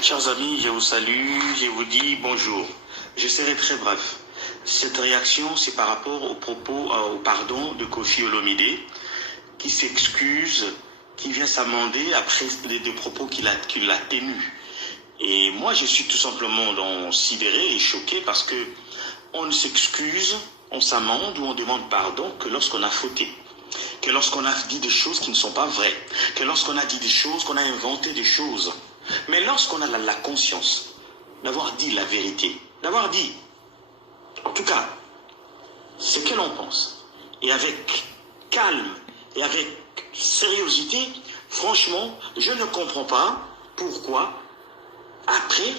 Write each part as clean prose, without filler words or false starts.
Chers amis, je vous salue, je vous dis bonjour. Je serai très bref. Cette réaction, c'est par rapport au pardon de Koffi Olomide, qui s'excuse, qui vient s'amender après des propos qu'il a tenus. Et moi, je suis tout simplement sidéré et choqué parce que on ne s'excuse, on s'amende ou on demande pardon que lorsqu'on a fauté. Que lorsqu'on a dit des choses qui ne sont pas vraies. Que lorsqu'on a dit des choses, qu'on a inventé des choses. Mais lorsqu'on a la conscience d'avoir dit la vérité, d'avoir dit, en tout cas, ce que l'on pense, et avec calme et avec sérieuxité, franchement, je ne comprends pas pourquoi, après,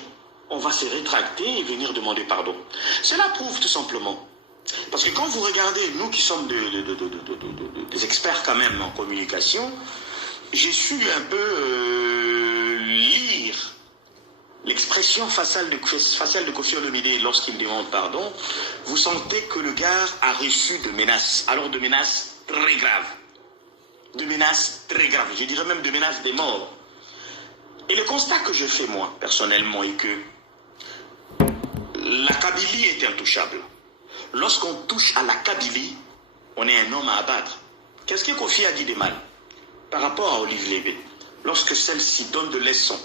on va se rétracter et venir demander pardon. Cela prouve tout simplement. Parce que quand vous regardez, nous qui sommes des experts quand même en communication, j'ai su un peu lire l'expression faciale de Koffi Olomide lorsqu'il demande pardon. Vous sentez que le gars a reçu de menaces. Alors de menaces très graves. De menaces très graves. Je dirais même de menaces des morts. Et le constat que je fais moi, personnellement, est que la Kabylie est intouchable. Lorsqu'on touche à la Kabylie, on est un homme à abattre. Qu'est-ce que Koffi a dit de mal par rapport à Olive Lévy, lorsque celle-ci donne de leçons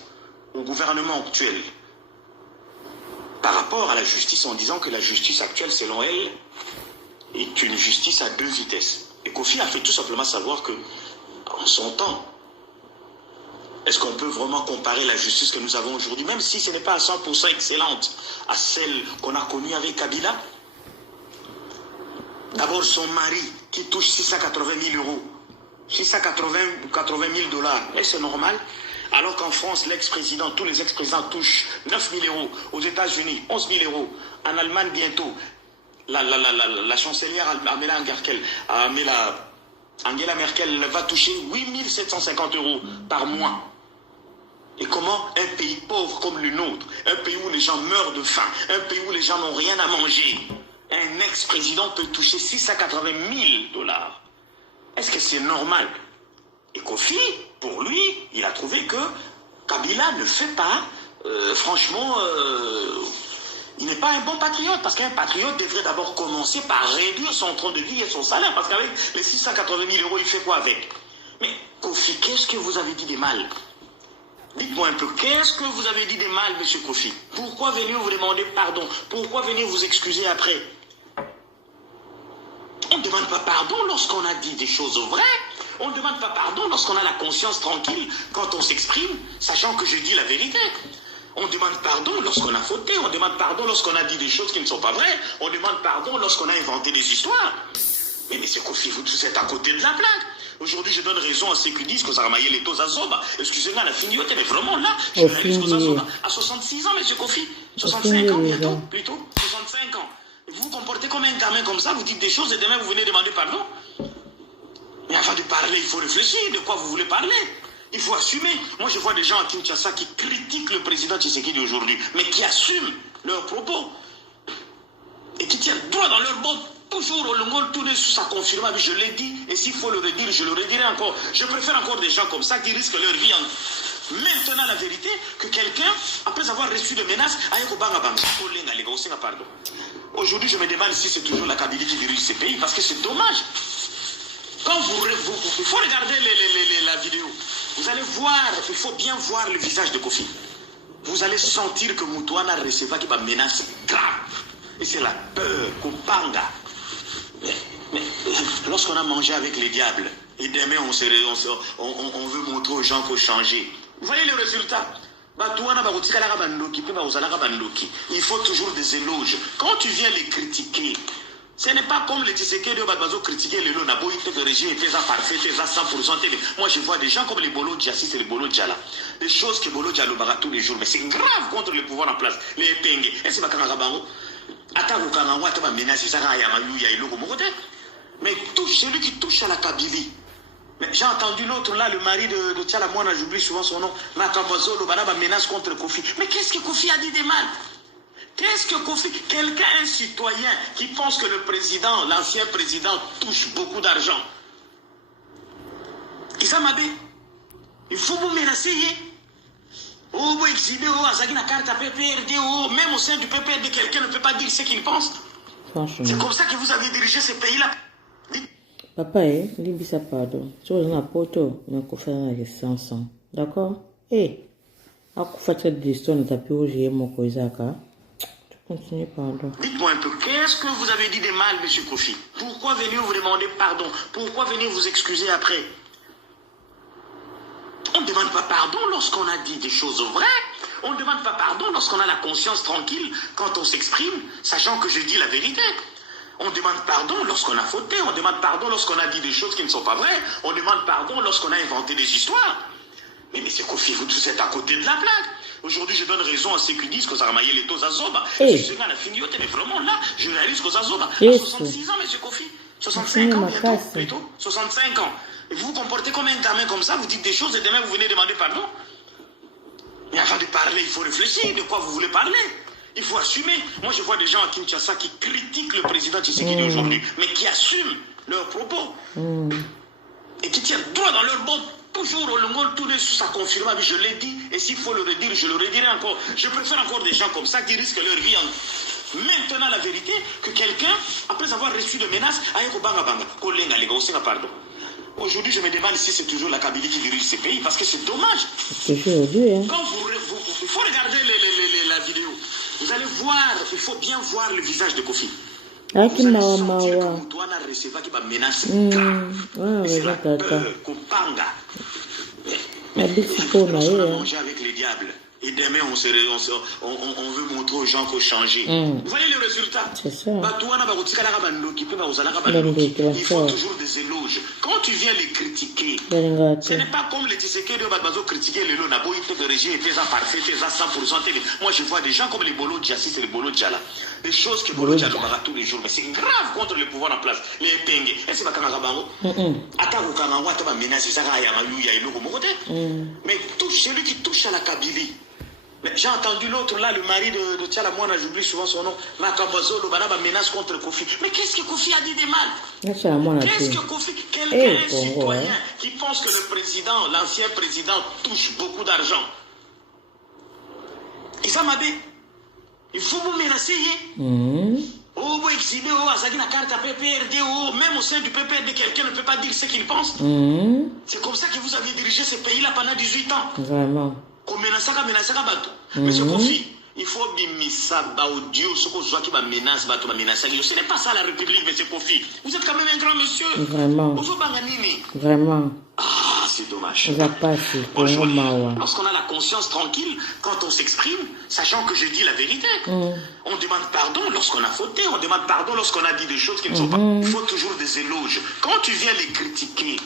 au gouvernement actuel par rapport à la justice en disant que la justice actuelle, selon elle, est une justice à deux vitesses. Et Koffi a fait tout simplement savoir que, en son temps, est-ce qu'on peut vraiment comparer la justice que nous avons aujourd'hui, même si ce n'est pas à 100% excellente, à celle qu'on a connue avec Kabila? D'abord, son mari qui touche 680 000 euros. 680 000 dollars. Mais c'est normal. Alors qu'en France, l'ex-président, tous les ex-présidents touchent 9 000 euros. Aux États-Unis, 11 000 euros. En Allemagne, bientôt, la chancelière Angela Merkel va toucher 8 750 euros par mois. Et comment un pays pauvre comme le nôtre, un pays où les gens meurent de faim, un pays où les gens n'ont rien à manger, un ex-président peut toucher 680 000 dollars. Est-ce que c'est normal? Et Koffi, pour lui, il a trouvé que Kabila ne fait pas, franchement, il n'est pas un bon patriote. Parce qu'un patriote devrait d'abord commencer par réduire son train de vie et son salaire. Parce qu'avec les 680 000 euros, il fait quoi avec? Mais Koffi, qu'est-ce que vous avez dit de mal? Dites-moi un peu, qu'est-ce que vous avez dit de mal, monsieur Koffi? Pourquoi venir vous demander pardon? Pourquoi venir vous excuser après? On ne demande pas pardon lorsqu'on a dit des choses vraies. On ne demande pas pardon lorsqu'on a la conscience tranquille quand on s'exprime, sachant que je dis la vérité. On demande pardon lorsqu'on a fauté. On demande pardon lorsqu'on a dit des choses qui ne sont pas vraies. On demande pardon lorsqu'on a inventé des histoires. Mais monsieur Koffi, vous êtes à côté de la plaque. Aujourd'hui, je donne raison à ceux qui disent que ça ramaillait les taux à Zoba. Excusez-moi, la finioté, mais vraiment là, je réalise que ça Zoba. À 66 ans, monsieur Koffi. 65 ans bientôt, plutôt. 65 ans. Vous vous comportez comme un gamin comme ça, vous dites des choses et demain vous venez demander pardon. Mais avant de parler, il faut réfléchir de quoi vous voulez parler. Il faut assumer. Moi, je vois des gens à Kinshasa qui critiquent le président Tshisekedi d'aujourd'hui, mais qui assument leurs propos. Et qui tiennent droit dans leur botte. Toujours au long tourner sous sa confirmation. Je l'ai dit, et s'il faut le redire, je le redirai encore. Je préfère encore des gens comme ça qui risquent leur vie en maintenant la vérité que quelqu'un, après avoir reçu des menaces, pardon. Aujourd'hui, je me demande si c'est toujours la Kabylie qui dirige ces pays, parce que c'est dommage. Quand il faut regarder la vidéo, vous allez voir, il faut bien voir le visage de Koffi. Vous allez sentir que Moutouana recevra qui va menace grave. Et c'est la peur, Kopanga. Mais lorsqu'on a mangé avec les diables, et demain on veut montrer aux gens qu'il faut changer. Vous voyez le résultat? Il faut toujours des éloges. Quand tu viens les critiquer, ce n'est pas comme les Tshisekedi de Badbazo critiquer le lot, le régime était parfait, était à 100%. Moi je vois des gens comme les Bolo Djassi, c'est les Bolo Djala. Des choses que Bolo Djalo barra tous les jours, mais c'est grave contre le pouvoir en place. Les Penge. Et c'est pas mais celui qui touche à la Kabylie. Mais j'ai entendu l'autre là, le mari de Tchalamouana, j'oublie souvent son nom, Nakabazolo, menace contre Koffi. Mais qu'est-ce que Koffi a dit de mal? Qu'est-ce que Koffi, quelqu'un, un citoyen qui pense que le président, l'ancien président, touche beaucoup d'argent? Issa Mabé, il faut vous menacer. Oh oui, Même au sein du PPRD, quelqu'un ne peut pas dire ce qu'il pense. C'est comme ça que vous avez dirigé ce pays-là. Papa, libisa pardon. Tu as un poto, mais qu'on fait la licence. D'accord? À quoi faire cette histoire de taper au GM au Koizaka? Tu continues, pardon. Dites-moi un peu, qu'est-ce que vous avez dit de mal, monsieur Kofi? Pourquoi venir vous demander pardon? Pourquoi venir vous excuser après? On ne demande pas pardon lorsqu'on a dit des choses vraies. On ne demande pas pardon lorsqu'on a la conscience tranquille quand on s'exprime, sachant que je dis la vérité. On demande pardon lorsqu'on a fauté. On demande pardon lorsqu'on a dit des choses qui ne sont pas vraies. On demande pardon lorsqu'on a inventé des histoires. Mais monsieur Kofi, vous tous êtes à côté de la plaque. Aujourd'hui, je donne raison à ceux qui disent que ça a ramaillé les taux à Zoba. Je suis à la finioté, mais vraiment là, je réalise que ça Zoba. À 66 ans, monsieur Kofi. 65 ans bientôt. 65 ans. Et vous vous comportez comme un gamin comme ça, vous dites des choses et demain vous venez demander pardon. Mais avant de parler, il faut réfléchir de quoi vous voulez parler. Il faut assumer. Moi, je vois des gens à Kinshasa qui critiquent le président Tshisekedi aujourd'hui, mais qui assument leurs propos. Et qui tiennent droit dans leur botte. Toujours au long tourner sur sa confirmation. Je l'ai dit, et s'il faut le redire, je le redirai encore. Je préfère encore des gens comme ça qui risquent leur vie en maintenant la vérité que quelqu'un, après avoir reçu de menaces, aille au banga banga, kolenga lega, aussi pardon. Aujourd'hui, je me demande si c'est toujours la Kabylie qui dirige ces pays, parce que c'est dommage. C'est aujourd'hui, hein. Quand il faut regarder la vidéo. Vous allez voir, il faut bien voir le visage de Kofi. Vous allez sentir que Moutouana receva qui va menacer grave. C'est la peur, Kopanga. On a mangé avec les diables. Et demain, on veut montrer aux gens qu'il faut changer. Vous voyez le résultat? C'est ça. Il faut toujours des éloges. Quand tu viens les critiquer, ce n'est pas comme les Tshisekedi qui critiquer le Lona Boy, le régime était parfait, était à 100%. Moi, je vois des gens comme les Bolo Djassi et les Bolo Djala. Des choses que Bolo Djala fera tous les jours. Mais c'est grave contre le pouvoir en place. Les Penge. Et c'est pas Kanagabango. Attends, Kangawa, tu vas menacer ça, il y a une côté. Mais celui qui touche à la Kabylie. J'ai entendu l'autre là, le mari de Tchalamouana, j'oublie souvent son nom, Makambazolo, Banaba menace contre Kofi. Mais qu'est-ce que Kofi a dit de mal? Qu'est-ce que Kofi, quelqu'un citoyen qui pense que le président, l'ancien président, touche beaucoup d'argent? Et ça m'a dit, il faut vous menacer. Oh, vous exhibez, oh, Azagi na carte à PPRD, oh, même au sein du PPRD, quelqu'un ne peut pas dire ce qu'il pense. C'est comme ça que vous avez dirigé ce pays-là pendant 18 ans. Vraiment. Monsieur Kofi, il faut bimisa audio ce qu'on soit qui va menace bateau menacer. Ce n'est pas ça la République, monsieur Kofi. Vous êtes quand même un grand monsieur. Vraiment. Vraiment. Ah, c'est dommage. Bonjour. Lorsqu'on a la conscience tranquille, quand on s'exprime, sachant que je dis la vérité, on demande pardon lorsqu'on a fauté, on demande pardon lorsqu'on a dit des choses qui ne sont pas. Il faut toujours des éloges. Quand tu viens les critiquer,